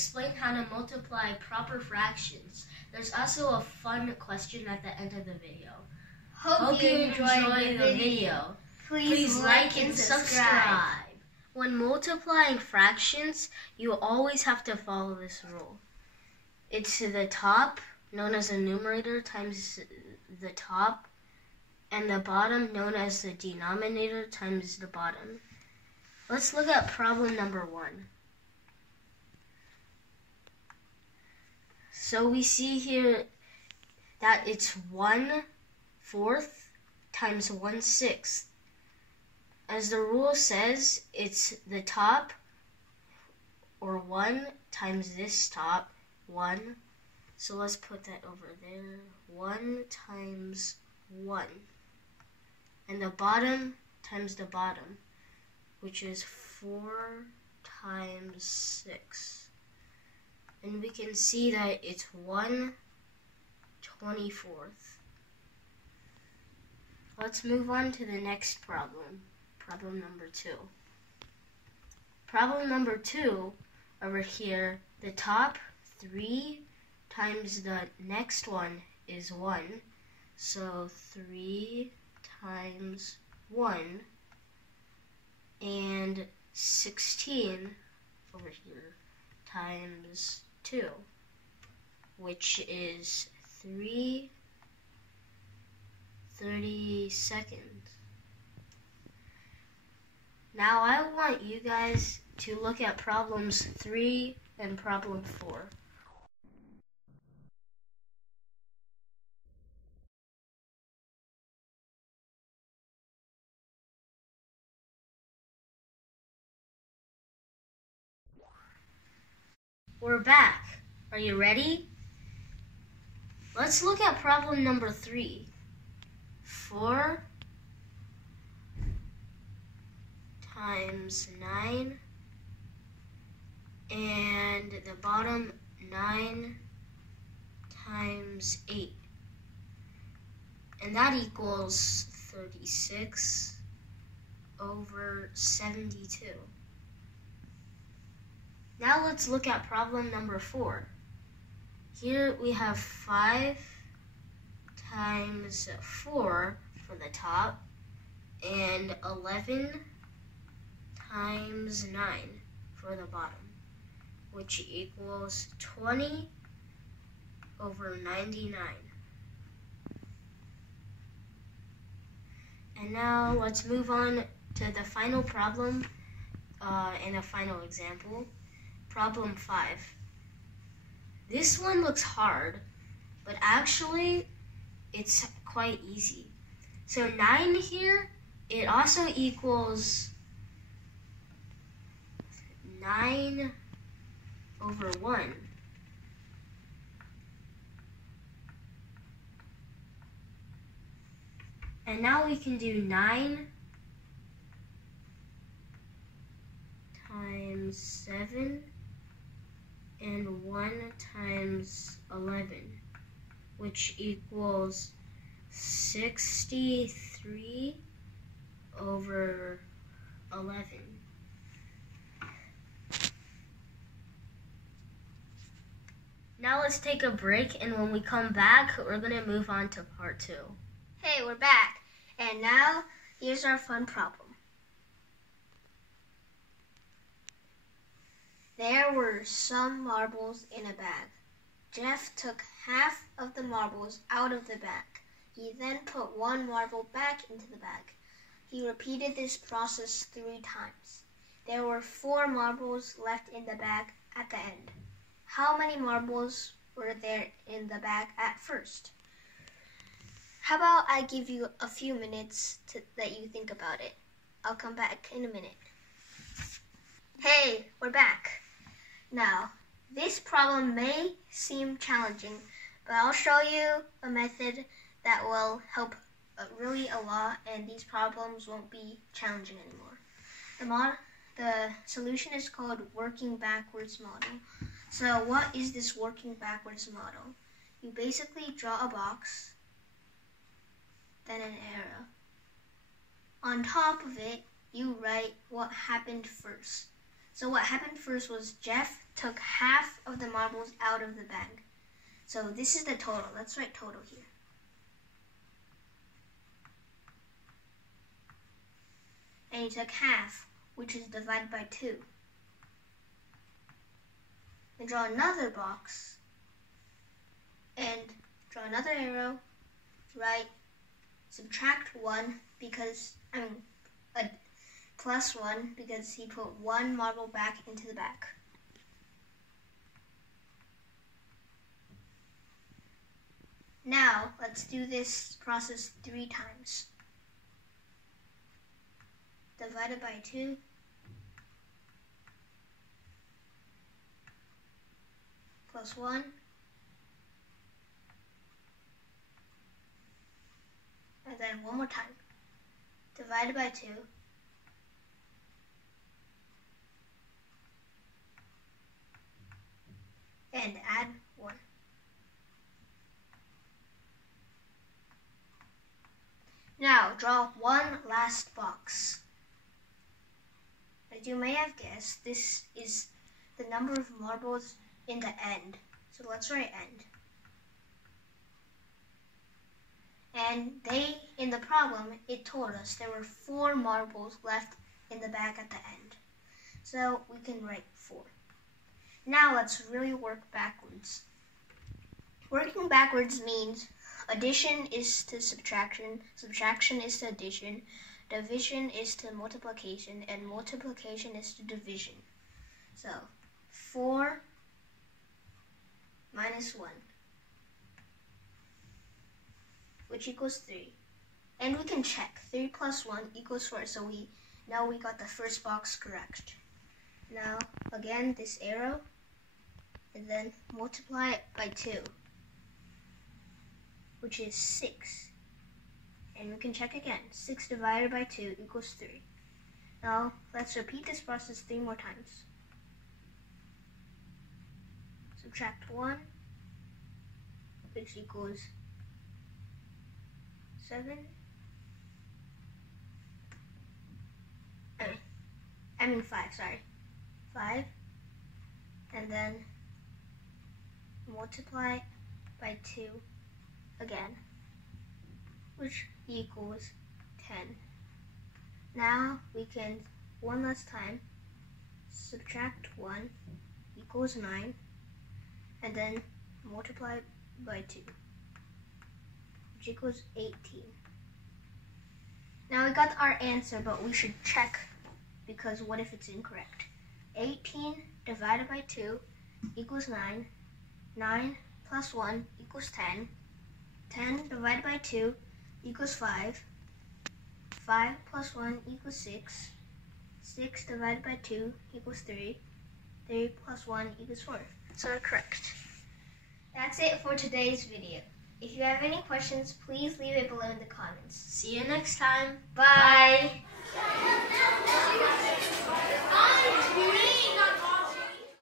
explained how to multiply proper fractions. There's also a fun question at the end of the video. Hope you enjoy the video. Please like and subscribe. When multiplying fractions, you always have to follow this rule. It's the top, known as the numerator, times the top, and the bottom, known as the denominator, times the bottom. Let's look at problem number 1. So we see here that it's 1/4 times 1/6. As the rule says, it's the top, or 1 times this top, 1. So let's put that over there. 1 times 1. And the bottom times the bottom, which is 4 times 6. And we can see that it's 1/24. Let's move on to the next problem. Problem number 2. Problem number 2, over here, the top 3 times the next one is 1. So 3 times 1, and 16 over here times 2, which is 3/32. Now I want you guys to look at problems 3 and problem 4. We're back. Are you ready? Let's look at problem number 3. 4 times 9, and the bottom 9 times 8. And that equals 36/72. Now let's look at problem number 4. Here we have 5 times 4 for the top, and 11 times 9 for the bottom, which equals 20/99. And now let's move on to the final problem and a final example. Problem 5. This one looks hard, but actually it's quite easy. So 9 here, it also equals 9/1. And now we can do 9 times 7 and 1 times 11, which equals 63/11. Now let's take a break, and when we come back, we're going to move on to part 2. Hey, we're back. And now, here's our fun problem. There were some marbles in a bag. Jeff took half of the marbles out of the bag. He then put one marble back into the bag. He repeated this process 3 times. There were 4 marbles left in the bag at the end. How many marbles were there in the bag at first? How about I give you a few minutes to let you think about it. I'll come back in a minute. Hey, we're back. Now, this problem may seem challenging, but I'll show you a method that will help really a lot, and these problems won't be challenging anymore. The solution is called working backwards model. So what is this working backwards model? You basically draw a box, then an arrow. On top of it, you write what happened first. So what happened first was Jeff took half of the marbles out of the bag. So this is the total. Let's write total here. And he took half, which is divided by 2. Then draw another box and draw another arrow, write subtract 1 because, plus 1 because he put 1 marble back into the bag. Now, let's do this process 3 times. Divided by 2. Plus 1. And then one more time. Divided by 2. And add 1. Now, draw one last box. As you may have guessed, this is the number of marbles in the end. So let's write end. And in the problem, it told us there were 4 marbles left in the bag at the end. So we can write 4. Now let's really work backwards. Working backwards means addition is to subtraction, subtraction is to addition, division is to multiplication, and multiplication is to division. So 4 minus 1, which equals 3. And we can check. 3 plus 1 equals 4, so we got the first box correct. Now, again, this arrow, and then multiply it by 2, which is 6. And we can check again. 6 divided by 2 equals 3. Now, let's repeat this process 3 more times. Subtract 1, which equals 7. 5, sorry. 5. And then multiply by 2 again, which equals 10. Now we can, one last time, subtract 1 equals 9, and then multiply by 2, which equals 18. Now we got our answer, but we should check, because what if it's incorrect? 18 divided by 2 equals 9. 9 plus 1 equals 10. 10 divided by 2 equals 5. 5 plus 1 equals 6. 6 divided by 2 equals 3. 3 plus 1 equals 4. So we're correct. That's it for today's video. If you have any questions, please leave it below in the comments. See you next time. Bye.